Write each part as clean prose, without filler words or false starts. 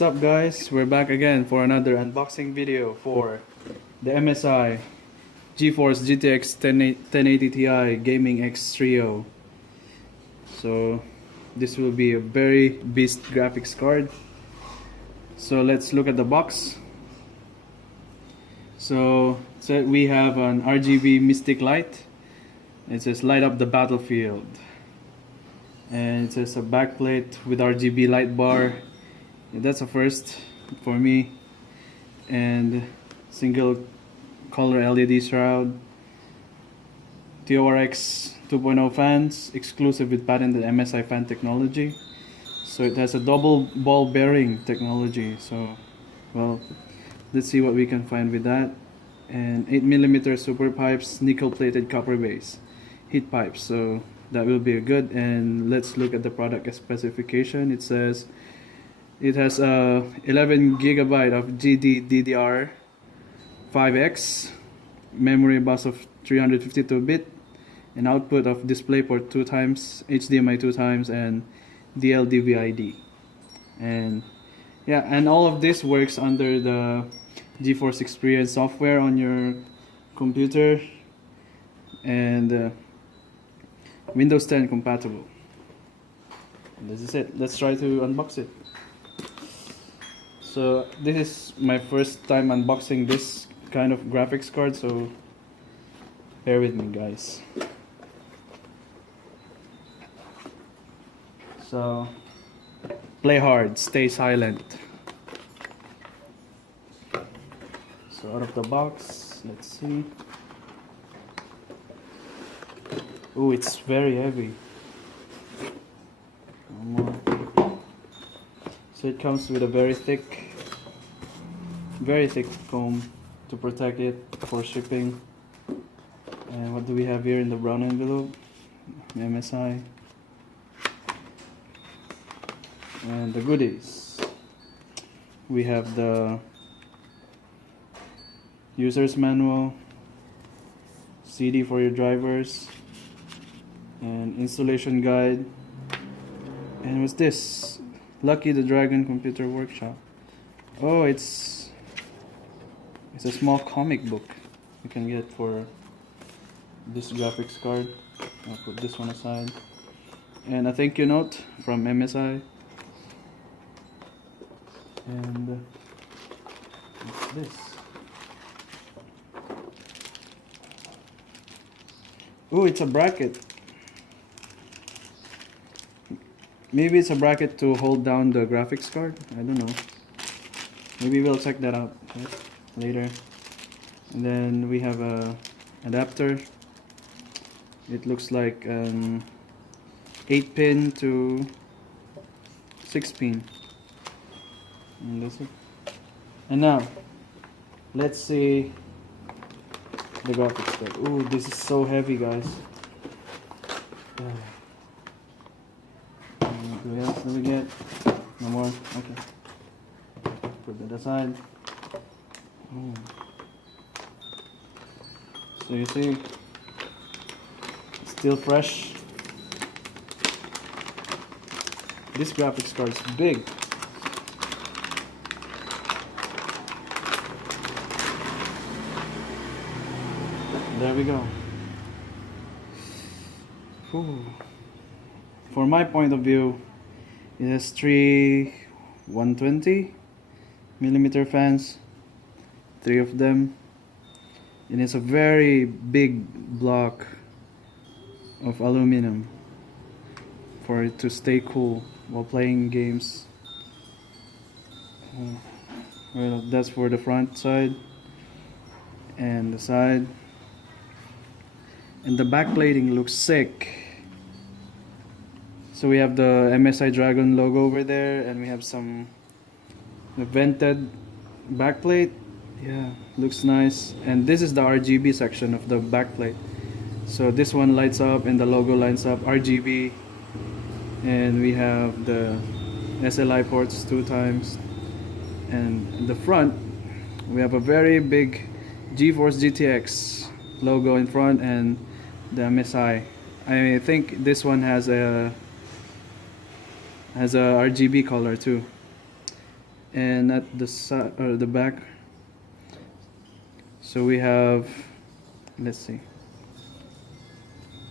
What's up guys, we're back again for another unboxing video for the MSI GeForce GTX 1080 Ti Gaming X Trio. So this will be a very beast graphics card. So let's look at the box. So we have an RGB Mystic Light. It says light up the battlefield, and it says a backplate with RGB light bar. That's a first for me. And single color LED shroud, TORX 2.0 fans, exclusive with patented MSI fan technology. So it has a double ball bearing technology. So, well, let's see what we can find with that. And 8mm super pipes, nickel plated copper base, heat pipes. So that will be good. And let's look at the product specification. It says it has 11GB of GDDR5X, memory bus of 352-bit, and output of DisplayPort 2x, HDMI 2x, and DLDVID. And yeah, and all of this works under the GeForce Experience software on your computer, and Windows 10 compatible. And this is it. Let's try to unbox it. So this is my first time unboxing this kind of graphics card, so bear with me guys. So play hard, stay silent. So out of the box, let's see. Oh, it's very heavy. One more. So it comes with a very thick foam to protect it for shipping. And what do we have here in the brown envelope? MSI. And the goodies. We have the user's manual, CD for your drivers, and installation guide. And what's this? Lucky the Dragon Computer Workshop. Oh, it's a small comic book you can get for this graphics card. I'll put this one aside. And a thank you note from MSI. And what's this? Oh, it's a bracket. Maybe it's a bracket to hold down the graphics card. I don't know. Maybe we'll check that out later. And then we have a adapter. It looks like 8-pin to 6-pin. And that's it. And now, let's see the graphics card. Ooh, this is so heavy, guys. What else do we get? No more? Okay. Put that aside. Ooh. So you see, it's still fresh. This graphics card is big. There we go. Ooh. For my point of view, it has 3 120mm fans, 3 of them, and it's a very big block of aluminum for it to stay cool while playing games. Well, that's for the front side and the side. And the backplating looks sick. So we have the MSI Dragon logo over there, and we have some vented backplate. Yeah, looks nice. And this is the RGB section of the backplate. So this one lights up and the logo lines up RGB. And we have the SLI ports 2x. And in the front, we have a very big GeForce GTX logo in front and the MSI. I think this one has a RGB color too. and at the side or the back, so we have, let's see,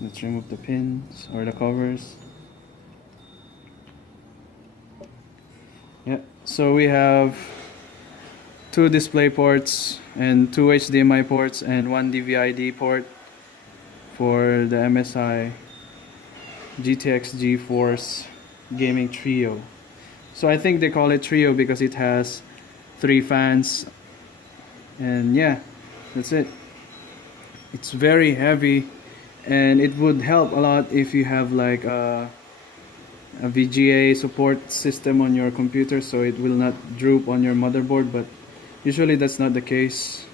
let's remove the pins or the covers. Yeah, so we have 2 display ports and 2 HDMI ports and 1 DVI-D port for the MSI GTX GeForce Gaming Trio. So I think they call it Trio because it has 3 fans, and yeah, that's it. It's very heavy, and it would help a lot if you have like a VGA support system on your computer, so it will not droop on your motherboard, but usually that's not the case.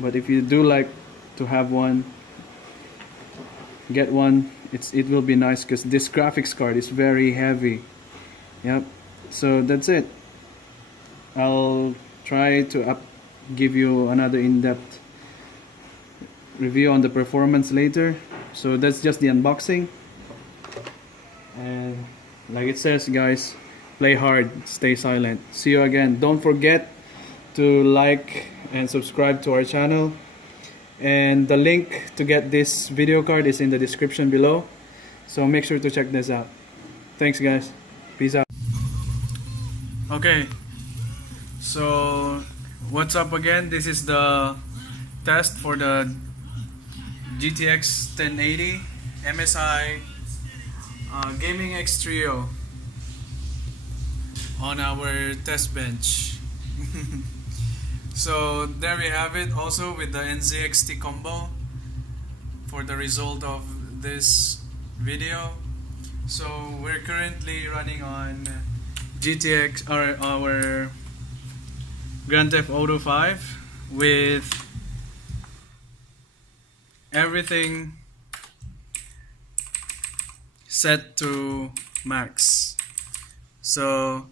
But if you do like to have one, get one. It will be nice because this graphics card is very heavy. Yep, so that's it. I'll try to give you another in-depth review on the performance later. So that's just the unboxing, and like it says, guys, play hard, stay silent. See you again. Don't forget to like and subscribe to our channel, and the link to get this video card is in the description below, so make sure to check this out. Thanks, guys. Peace out. Okay, so what's up again? This is the test for the GTX 1080 MSI Gaming X Trio on our test bench. So there we have it, also with the NZXT combo for the result of this video. So we're currently running on GTX or our Grand Theft Auto 5 with everything set to max. So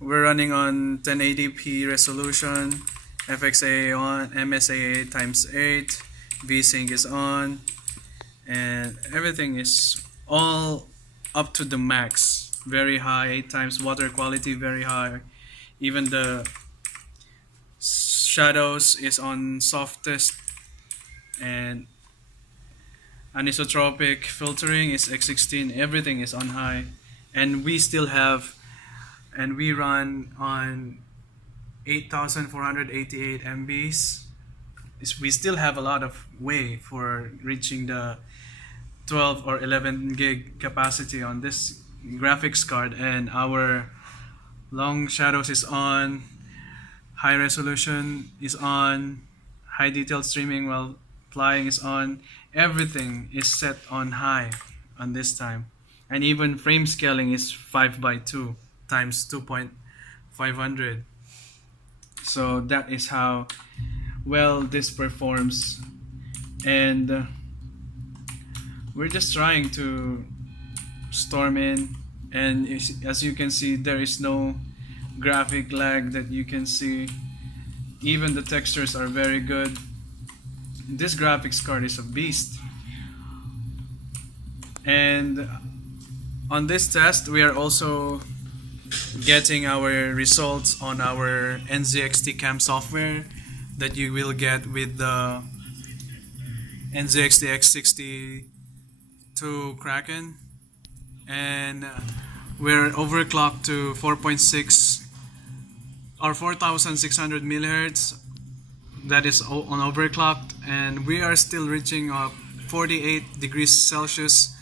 we're running on 1080p resolution, FXA on, MSA x8, VSync is on, and everything is all up to the max. Very high, 8 times water quality, very high. Even the shadows is on softest, and anisotropic filtering is X16. Everything is on high, and we run on 8,488 MBs. We still have a lot of way for reaching the 12 or 11 gig capacity on this graphics card, and our long shadows is on, high resolution is on, high detail streaming while flying is on. Everything is set on high on this time, and even frame scaling is 5:2 times 2.500. So that is how well this performs, and we're just trying to storm in, and as you can see, there is no graphic lag that you can see. Even the textures are very good. This graphics card is a beast. And on this test, we are also getting our results on our NZXT cam software that you will get with the NZXT X62 Kraken, and we're overclocked to 4.6 or 4600 millihertz. That is on overclocked, and we are still reaching 48 degrees Celsius,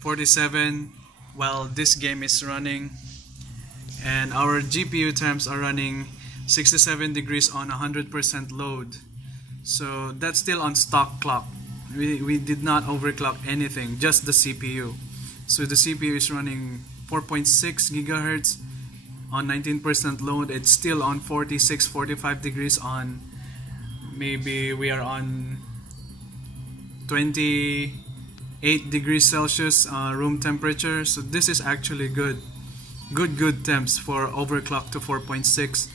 47 while this game is running, and our GPU temps are running 67 degrees on 100% load. So that's still on stock clock. We did not overclock anything, just the CPU. So the CPU is running 4.6 gigahertz on 19% load. It's still on 45 degrees on, maybe we are on 28 degrees Celsius room temperature. So this is actually good temps for overclock to 4.6,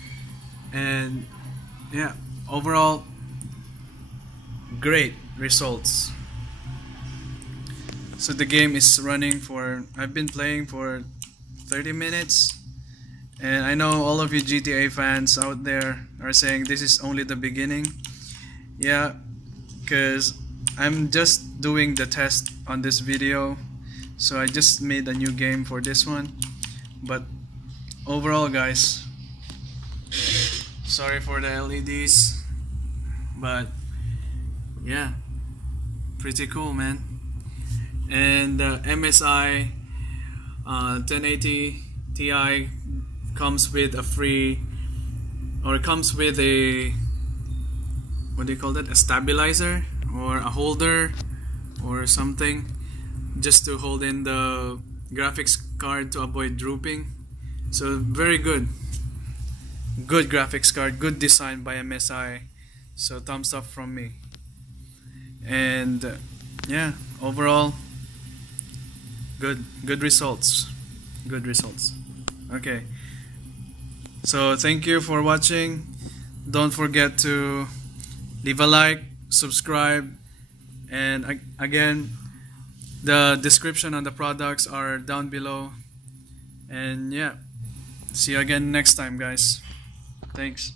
and yeah, overall great results. So the game is running for, I've been playing for 30 minutes, And I know all of you GTA fans out there are saying this is only the beginning. Yeah, because I'm just doing the test on this video, so I just made a new game for this one. But overall, guys, sorry for the LEDs, but yeah, pretty cool, man. And MSI 1080 Ti comes with a free, or it comes with a, what do you call that, a stabilizer or a holder or something, just to hold in the graphics card to avoid drooping. So very good graphics card, good design by MSI, so thumbs up from me. And yeah, overall good results. Okay, so thank you for watching. Don't forget to leave a like, subscribe, and again, the description on the products are down below. And yeah, see you again next time, guys. Thanks.